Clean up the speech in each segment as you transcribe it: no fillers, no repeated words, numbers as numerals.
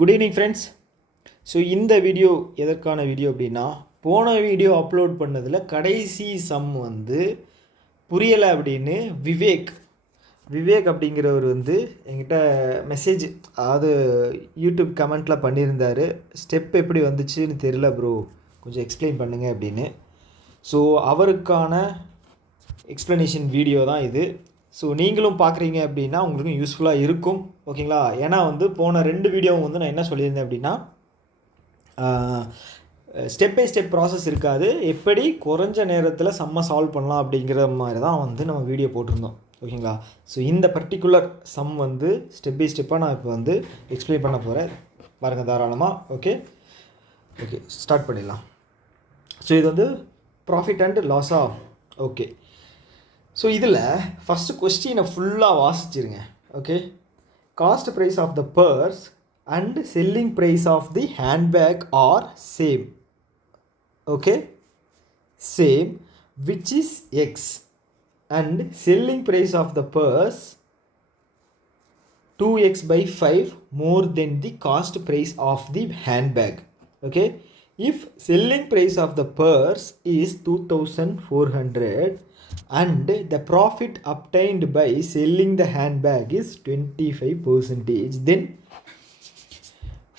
Good evening friends. So இந்த video எதற்கான video அப்படின்னா, போன வீடியோ அப்லோட் பண்ணதில் கடைசி சம் வந்து புரியலை அப்படின்னு விவேக் அப்படிங்கிறவர் வந்து என்கிட்ட மெசேஜ், அதாவது யூடியூப் கமெண்ட்டில் பண்ணியிருந்தார். ஸ்டெப் எப்படி வந்துச்சுன்னு தெரியல ப்ரோ, கொஞ்சம் எக்ஸ்பிளைன் பண்ணுங்கள் அப்படின்னு. ஸோ அவருக்கான எக்ஸ்ப்ளனேஷன் வீடியோ தான் இது. ஸோ நீங்களும் பார்க்குறீங்க அப்படின்னா உங்களுக்கும் யூஸ்ஃபுல்லாக இருக்கும், ஓகேங்களா? ஏன்னா வந்து போன 2 வீடியோவும் வந்து நான் என்ன சொல்லியிருந்தேன் அப்படின்னா, ஸ்டெப் பை ஸ்டெப் ப்ராசஸ் இருக்காது, எப்படி குறைஞ்ச நேரத்தில் செம்ம சால்வ் பண்ணலாம் அப்படிங்கிற மாதிரி தான் வந்து நம்ம வீடியோ போட்டிருந்தோம், ஓகேங்களா? ஸோ இந்த பர்டிகுலர் சம் வந்து ஸ்டெப் பை ஸ்டெப்பாக நான் இப்போ வந்து எக்ஸ்பிளைன் பண்ண போகிறேன். பாருங்கள் தாராளமாக. ஓகே, ஸ்டார்ட் பண்ணிடலாம். ஸோ இது வந்து ப்ராஃபிட் அண்ட் லாஸா? ஓகே. ஸோ இதில் ஃபஸ்ட்டு கொஸ்டினை ஃபுல்லாக வாசிச்சிருங்க. Okay, cost price of the purse and selling price of the handbag are same. Okay, same, which is X, and selling price of the purse 2x/5 more than the cost price of the handbag. Okay, if selling price of the purse is 2400 and the profit obtained by selling the handbag is 25%, then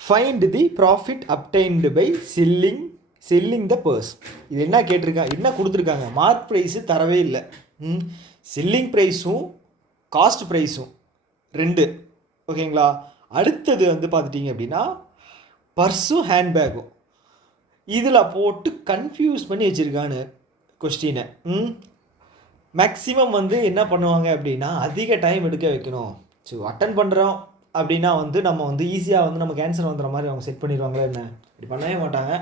find the profit obtained by selling the purse. இது என்ன கேட்டிருக்காங்க, என்ன கொடுத்துருக்காங்க? Mark price தரவே இல்லை. Selling ப்ரைஸும் cost ப்ரைஸும் 2, ஓகேங்களா? அடுத்தது வந்து பார்த்துட்டிங்க அப்படின்னா பர்ஸும் ஹேண்ட்பேக்கும் இதில் போட்டு கன்ஃபியூஸ் பண்ணி வச்சுருக்கான்னு கொஸ்டினை. மேக்ஸிமம் வந்து என்ன பண்ணுவாங்க அப்படின்னா, அதிக டைம் எடுக்க வைக்கணும். ஸோ அட்டன் பண்ணுறோம் அப்படின்னா வந்து நம்ம வந்து ஈஸியாக வந்து நமக்கு ஆன்சர் வந்துடுற மாதிரி அவங்க செட் பண்ணிடுவாங்களா என்ன? இப்படி பண்ணவே மாட்டாங்க.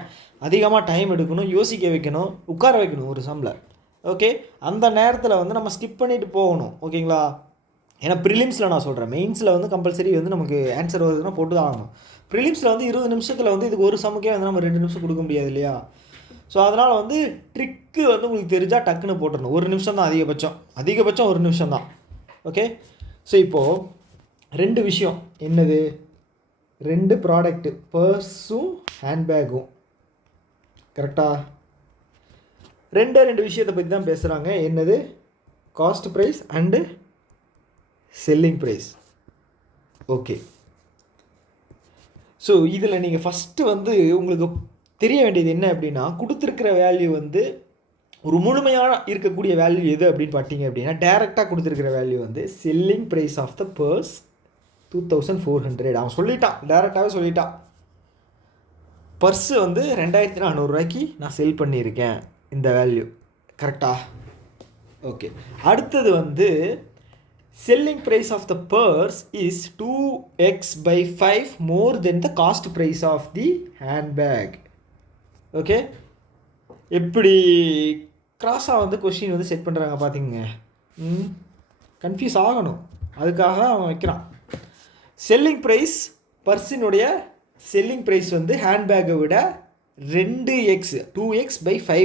அதிகமாக டைம் எடுக்கணும், யோசிக்க வைக்கணும், உட்கார வைக்கணும் ஒரு சம்மில். ஓகே, அந்த நேரத்தில் வந்து நம்ம ஸ்கிப் பண்ணிவிட்டு போகணும், ஓகேங்களா? ஏன்னா ப்ரிலிம்ஸில் நான் சொல்கிறேன், மெயின்ஸில் வந்து கம்பல்சரி வந்து நமக்கு ஆன்சர் வருதுன்னா போட்டு தான் ஆகணும். ப்ரிலிம்ஸில் வந்து 20 நிமிஷத்தில் வந்து இதுக்கு ஒரு சம்முக்கே வந்து நம்ம 2 நிமிஷம் கொடுக்க முடியாது இல்லையா? ஸோ அதனால் வந்து ட்ரிக்கு வந்து உங்களுக்கு தெரிஞ்சால் டக்குன்னு போட்டுடணும். 1 நிமிஷம் தான் அதிகபட்சம் 1 நிமிஷம் தான். ஓகே, ஸோ இப்போது 2 விஷயம் என்னது? 2 ப்ராடக்ட்டு, பர்ஸும் ஹேண்ட்பேக்கும், கரெக்டாக? 2 விஷயத்தை பற்றி தான் பேசுகிறாங்க. என்னது? Cost price and selling price. Okay, so இதில் நீங்கள் ஃபஸ்ட்டு வந்து உங்களுக்கு தெரிய வேண்டியது என்ன அப்படின்னா, கொடுத்துருக்கிற வேல்யூ வந்து ஒரு முழுமையான இருக்கக்கூடிய வேல்யூ எது அப்படின்னு பார்த்தீங்க அப்படின்னா, டேரெக்டாக கொடுத்துருக்கிற வேல்யூ வந்து selling price of the purse 2400. அவன் சொல்லிட்டான், டேரெக்டாகவே சொல்லிட்டான். பர்ஸு வந்து 2400 ரூபாய்க்கு நான் செல் பண்ணியிருக்கேன், இந்த வேல்யூ, கரெக்டாக? ஓகே, அடுத்தது வந்து selling price of the purse is 2x/5 more than the cost price of the handbag. Okay, எப்படி கிராஸாக வந்து கொஸ்டின் வந்து செட் பண்ணுறாங்க பார்த்திங்க. கன்ஃபியூஸ் ஆகணும், அதுக்காக அவன் வைக்கிறான். செல்லிங் ப்ரைஸ், பர்ஸினுடைய செல்லிங் ப்ரைஸ் வந்து ஹேண்ட்பேக்கை விட 2x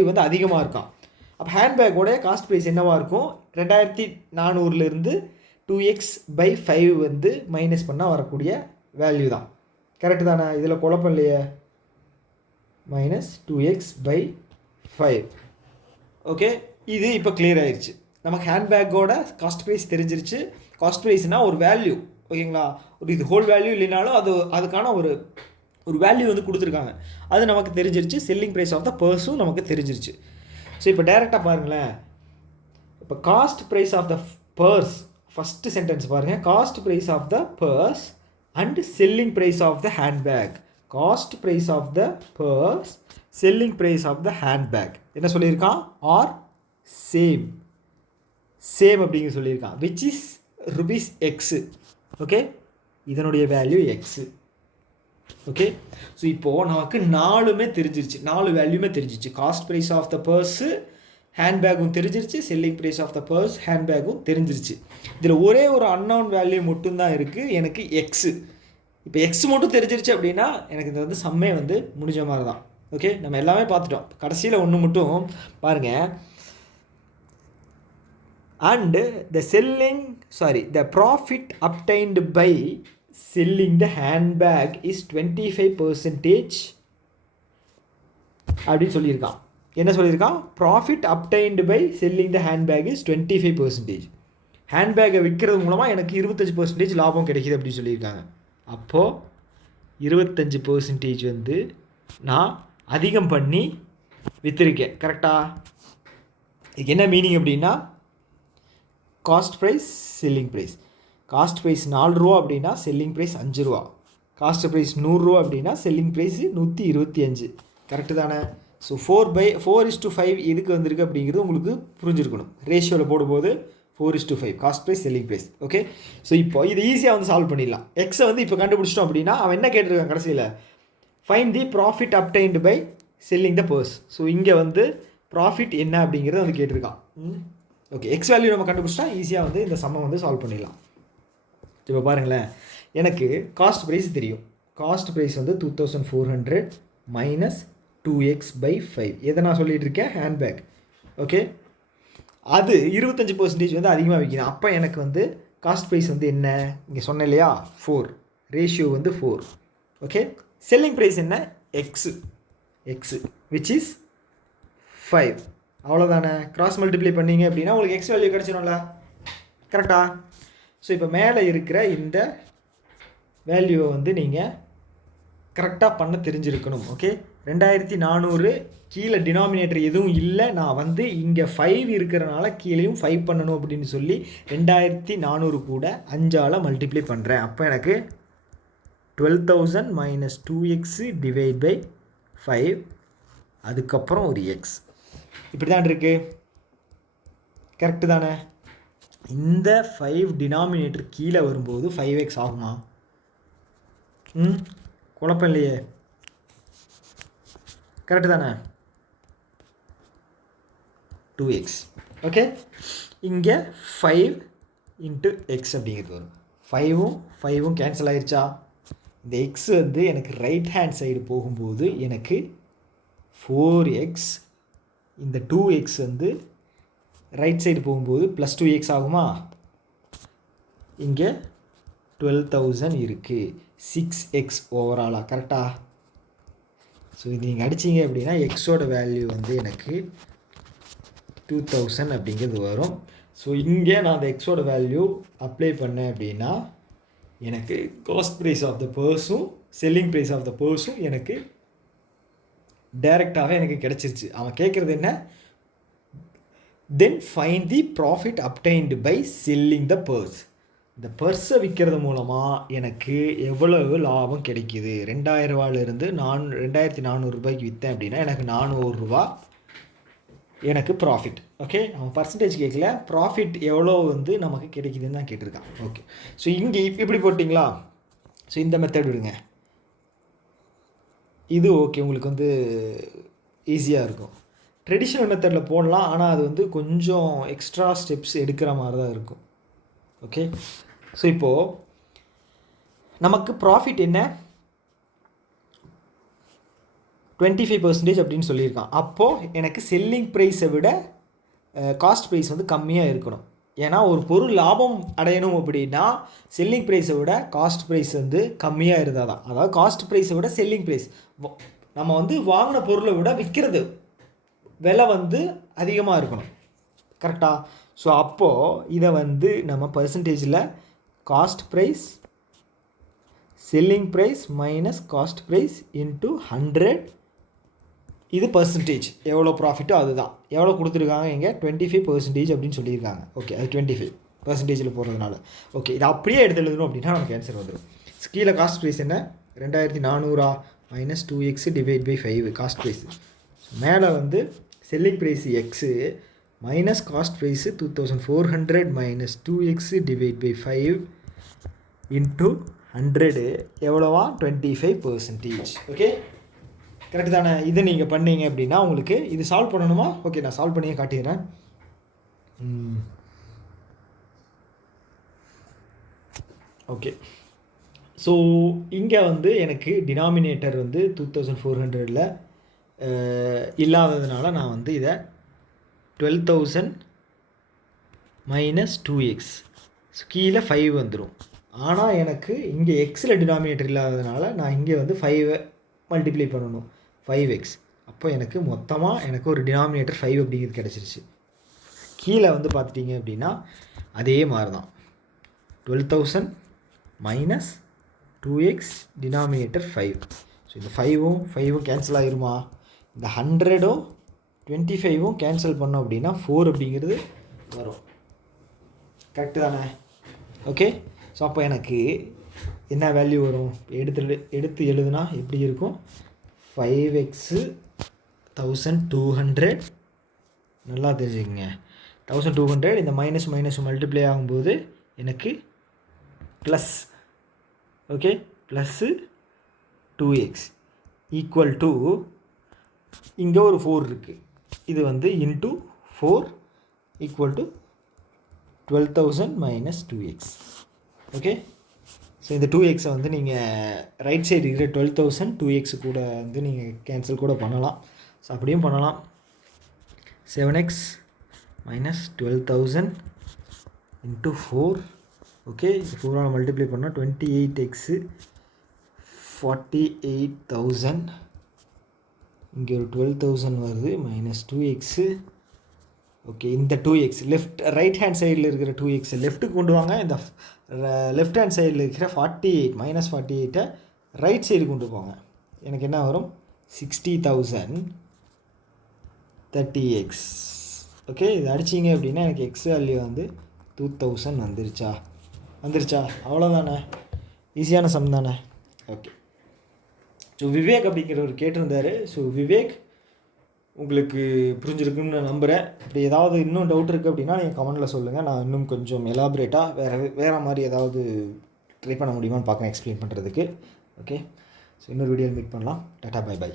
வந்து அதிகமாக இருக்கான். அப்போ ஹேண்ட்பேக்கோடைய காஸ்ட் ப்ரைஸ் என்னவாக இருக்கும்? 2400 2x/5 வந்து மைனஸ் பண்ணால் வரக்கூடிய வேல்யூ தான், கரெக்டு தானே? இதில் குழப்பம் இல்லையே. -2x/5. ஓகே, இது இப்போ கிளியர் ஆயிடுச்சு. நமக்கு ஹேண்ட்பேக்கோட காஸ்ட் ப்ரைஸ் தெரிஞ்சிருச்சு. காஸ்ட் ப்ரைஸ்னால் ஒரு வேல்யூ, ஓகேங்களா? ஒரு இது ஹோல் வேல்யூ இல்லைனாலும் அதுக்கான ஒரு வேல்யூ வந்து கொடுத்துருக்காங்க, அது நமக்கு தெரிஞ்சிருச்சு. செல்லிங் ப்ரைஸ் ஆஃப் த பர்ஸும் நமக்கு தெரிஞ்சிருச்சு. ஸோ இப்போ டைரெக்டாக பாருங்களேன், இப்போ cost price of the purse, first sentence பாருங்கள். Cost price of the purse and selling price of the handbag. Cost price of the purse, selling price of the handbag என்ன சொல்லியிருக்கான்? ஆர் சேம் அப்படிங்க சொல்லியிருக்கான். Which is ₹X. Okay, இதனுடைய value X. Okay, so இப்போது நமக்கு 4மே தெரிஞ்சிருச்சு, 4 வேல்யூமே தெரிஞ்சிச்சு. Cost price of the purse, ஹேண்ட்பேக்கும் தெரிஞ்சிருச்சு, selling price of the purse, ஹேண்ட்பேக்கும் தெரிஞ்சிருச்சு. இதில் ஒரே ஒரு அன்னவுன் வேல்யூ மட்டும்தான் இருக்குது, எனக்கு எக்ஸு. இப்போ எக்ஸ் மட்டும் தெரிஞ்சிருச்சு அப்படின்னா எனக்கு இந்த வந்து சம்மே வந்து முடிஞ்ச மாதிரி தான். ஓகே, நம்ம எல்லாமே பார்த்துட்டோம். கடைசியில் ஒன்று மட்டும் பாருங்கள். And the profit obtained by selling the handbag is 25% அப்படின்னு சொல்லியிருக்கான். என்ன சொல்லியிருக்கான்? Profit obtained by selling the handbag is 25%. ஹேண்ட்பேக்கை விற்கிறது மூலமாக எனக்கு 25% லாபம் கிடைக்கிது அப்படின்னு சொல்லியிருக்காங்க. அப்போது 25% வந்து நான் அதிகம் பண்ணி விற்றுருக்கேன். கரெக்டாக? இதுக்கு என்ன மீனிங் அப்படின்னா, cost price selling price. Cost price 4 ரூபா அப்படின்னா செல்லிங் ப்ரைஸ் 5 ரூபா. காஸ்ட் ப்ரைஸ் 100 ரூபா அப்படின்னா செல்லிங் ப்ரைஸ் 125. கரெக்டு தானே? ஸோ 4:5 எதுக்கு வந்திருக்கு அப்படிங்கிறது உங்களுக்கு புரிஞ்சிருக்கணும். ரேஷியோவில் போடும்போது 4:5 cost price selling price. Okay, so இப்போ இது ஈஸியாக வந்து சால்வ் பண்ணிடலாம். எக்ஸை வந்து இப்போ கண்டுபிடிச்சிட்டோம் அப்படின்னா அவன் என்ன கேட்டிருக்கான் கடைசியில்? Find the profit obtained by selling the purse. So இங்கே வந்து ப்ராஃபிட் என்ன அப்படிங்கிறத வந்து கேட்டிருக்கான். ஓகே, எக்ஸ் வேல்யூ நம்ம கண்டுபிடிச்சிட்டா ஈஸியாக வந்து இந்த சம்மை வந்து சால்வ் பண்ணிடலாம். இப்போ பாருங்களேன், எனக்கு காஸ்ட் ப்ரைஸ் தெரியும். காஸ்ட் ப்ரைஸ் வந்து 2400 மைனஸ் 2x/5. எதை நான் சொல்லிகிட்டு இருக்கேன்? ஹேண்ட்பேக். ஓகே, அது 25% வந்து அதிகமாக விற்கிறேன். அப்போ எனக்கு வந்து காஸ்ட் ப்ரைஸ் வந்து என்ன? இங்கே சொன்னேன் இல்லையா, 4. ரேஷியோ வந்து 4. ஓகே, செல்லிங் ப்ரைஸ் என்ன? X which is 5. அவ்வளோதானே? கிராஸ் மல்டிப்ளை பண்ணிங்க அப்படின்னா உங்களுக்கு எக்ஸ் வேல்யூ கிடச்சிடும்ல. கரெக்டாக? ஸோ இப்போ மேலே இருக்கிற இந்த வேல்யூவை வந்து நீங்கள் கரெக்டாக பண்ண தெரிஞ்சிருக்கணும். ஓகே, 2400 கீழே டினாமினேட்டர் எதுவும் இல்லை. நான் வந்து இங்கே 5 இருக்கிறனால கீழேயும் 5 பண்ணணும் அப்படின்னு சொல்லி 2400 கூட 5ஆல் மல்டிப்ளை பண்ணுறேன். அப்போ எனக்கு 12,000 மைனஸ் 2x டிவைட் பை 5, அதுக்கப்புறம் ஒரு எக்ஸ். இப்படி தான் இருக்குது. கரெக்டு தானே? இந்த 5 டினாமினேட்டர் கீழே வரும்போது 5x ஆகுமா? குழப்பம் இல்லையே. கரெக்டு தானே? 2x. ஓகே, இங்கே 5 இன்ட்டு எக்ஸ் அப்படிங்கிறது வரும். 5ம் கேன்சல் ஆயிடுச்சா? இந்த எக்ஸ் வந்து எனக்கு ரைட் ஹேண்ட் சைடு போகும்போது எனக்கு 4x, இந்த 2x வந்து ரைட் சைடு போகும்போது ப்ளஸ் 2x ஆகுமா? இங்கே 12,000 இருக்குது. 6x ஓவராலாக. கரெக்டாக? ஸோ இது நீங்கள் அடிச்சிங்க அப்படின்னா எக்ஸோட வேல்யூ வந்து எனக்கு 2000 அப்படிங்கிறது வரும். ஸோ இங்கே நான் அந்த எக்ஸோட வேல்யூ அப்ளை பண்ணேன் அப்படின்னா எனக்கு காஸ்ட் ப்ரைஸ் ஆஃப் த பர்ஸும் செல்லிங் ப்ரைஸ் ஆஃப் த பர்ஸும் எனக்கு டைரெக்டாகவே எனக்கு கிடச்சிருச்சு. அவன் கேட்குறது என்ன? Then find the profit obtained by selling the purse. இந்த பர்ஸை விற்கிறது மூலமாக எனக்கு எவ்வளவு லாபம் கிடைக்கிது? 2000 ரூபாயிலிருந்து 2400 ரூபாய்க்கு விற்றேன் அப்படின்னா எனக்கு 400 ரூபா எனக்கு ப்ராஃபிட். ஓகே, அவன் பர்சன்டேஜ் கேட்கல, ப்ராஃபிட் எவ்வளோ வந்து நமக்கு கிடைக்குதுன்னு தான் கேட்டிருக்கான். ஓகே, ஸோ இங்கே இப்படி போட்டிங்களா? ஸோ இந்த மெத்தட் விடுங்க. இது ஓகே, உங்களுக்கு வந்து ஈஸியாக இருக்கும். ட்ரெடிஷ்னல் மெத்தடில் போடலாம், ஆனால் அது வந்து கொஞ்சம் எக்ஸ்ட்ரா ஸ்டெப்ஸ் எடுக்கிற மாதிரி தான் இருக்கும். ஓகே, ஸோ இப்போது நமக்கு ப்ராஃபிட் என்ன? 25% அப்படின்னு சொல்லியிருக்கான். அப்போது எனக்கு செல்லிங் ப்ரைஸை விட காஸ்ட் ப்ரைஸ் வந்து கம்மியாக இருக்கணும். ஏன்னா ஒரு பொருள் லாபம் அடையணும் அப்படின்னா செல்லிங் ப்ரைஸை விட காஸ்ட் ப்ரைஸ் வந்து கம்மியாக இருந்தால் தான். அதாவது காஸ்ட் ப்ரைஸை விட செல்லிங் ப்ரைஸ், நம்ம வந்து வாங்கின பொருளை விட விற்கிறது விலை வந்து அதிகமாக இருக்கணும். கரெக்டாக? ஸோ அப்போது இதை வந்து நம்ம பர்சன்டேஜில் cost price selling price minus cost price into 100, இது பர்சன்டேஜ் எவ்வளோ ப்ராஃபிட்டோ அதுதான். எவ்வளோ கொடுத்துருக்காங்க இங்கே? 25% அப்படின்னு சொல்லியிருக்காங்க. ஓகே, அது 25% போடுறதுனால. ஓகே, இது அப்படியே எடுத்து எழுதணும் அப்படின்னா நமக்கு ஆன்சர் வந்துடும். கீழே காஸ்ட் ப்ரைஸ் என்ன? 2400 minus 2x divide by 5 cost price. மேலே வந்து selling price x minus cost price 2400 minus 2x divide by 5 into 100 எவ்வளோவா? 25%. ஓகே, கரெக்டு தானே? இது நீங்கள் பண்ணீங்க அப்படின்னா உங்களுக்கு இது சால்வ் பண்ணணுமா? ஓகே, நான் சால்வ் பண்ணியே காட்டிடுறேன். ஓகே, ஸோ இங்கே வந்து எனக்கு டினாமினேட்டர் வந்து 2400ல் இல்லாததுனால நான் வந்து இதை 12,000 மைனஸ் 2x கீழே 5 வந்துடும். ஆனால் எனக்கு இங்கே எக்ஸில் டினாமினேட்டர் இல்லாததுனால நான் இங்கே வந்து 5 மல்டிப்ளை பண்ணணும் 5x. அப்போ எனக்கு மொத்தமாக எனக்கு ஒரு டினாமினேட்டர் 5 அப்படிங்கிறது கிடச்சிருச்சு. கீழே வந்து பார்த்துட்டிங்க அப்படின்னா அதே மாதிரி தான் 12,000 மைனஸ் 2x டினாமினேட்டர் 5. ஸோ இந்த 5ம் கேன்சல் ஆகிருமா? இந்த 100ம் 25ம் கேன்சல் பண்ணோம் அப்படின்னா 4 அப்படிங்கிறது வரும். கரெக்டு தானே? ஓகே. ஸோ அப்போ எனக்கு என்ன வேல்யூ வரும்? எடுத்து எழுதுனா எப்படி இருக்கும்? 5x 1200. நல்லா தெரிஞ்சுக்கங்க, 1200 இந்த மைனஸ் மல்டிப்ளை ஆகும்போது எனக்கு plus, okay, plus 2x equal to இங்கே ஒரு 4 இருக்குது, இது வந்து into 4 equal to 12,000 minus 2x. Okay. So இந்த 2xை வந்து நீங்கள் ரைட் சைடு இருக்கிற 12,000 2x கூட வந்து நீங்கள் கேன்சல் கூட பண்ணலாம். ஸோ அப்படியும் பண்ணலாம். 7x minus 12,000 into 4. ஓகே, 4ஆல் மல்டிப்ளை பண்ணால் 28x 48,000. இங்கே ஒரு 12,000 வருது மைனஸ் 2x. ஓகே, இந்த 2x ரைட் ஹேண்ட் சைடில் இருக்கிற 2x லெஃப்ட்டுக்கு கொண்டு வாங்க. இந்த லெஃப்ட் ஹேண்ட் சைடில் இருக்கிற 48 மைனஸ் 48 ரைட் சைடு கொண்டு போங்க. எனக்கு என்ன வரும்? 60,000 30x. ஓகே, இது அடிச்சிங்க அப்படின்னா எனக்கு எக்ஸ் வேல்யூ வந்து 2000 வந்துருச்சா? அவ்வளோதானே, ஈஸியான சம் தானே. ஓகே. ஸோ விவேக் அப்படிங்கிறவர் கேட்டிருந்தார். ஸோ விவேக், உங்களுக்கு புரிஞ்சிருக்குன்னு நான் நம்புகிறேன். இப்படி ஏதாவது இன்னும் டவுட் இருக்குது அப்படின்னா நீங்கள் கமெண்ட்டில் சொல்லுங்கள். நான் இன்னும் கொஞ்சம் எலாபரேட்டாக வேறு மாதிரி ஏதாவது ட்ரை பண்ண முடியுமான்னு பார்க்குறேன் எக்ஸ்பிளைன் பண்ணுறதுக்கு. ஓகே. ஸோ இன்னொரு வீடியோவில் மீட் பண்ணலாம். டாடா, பை.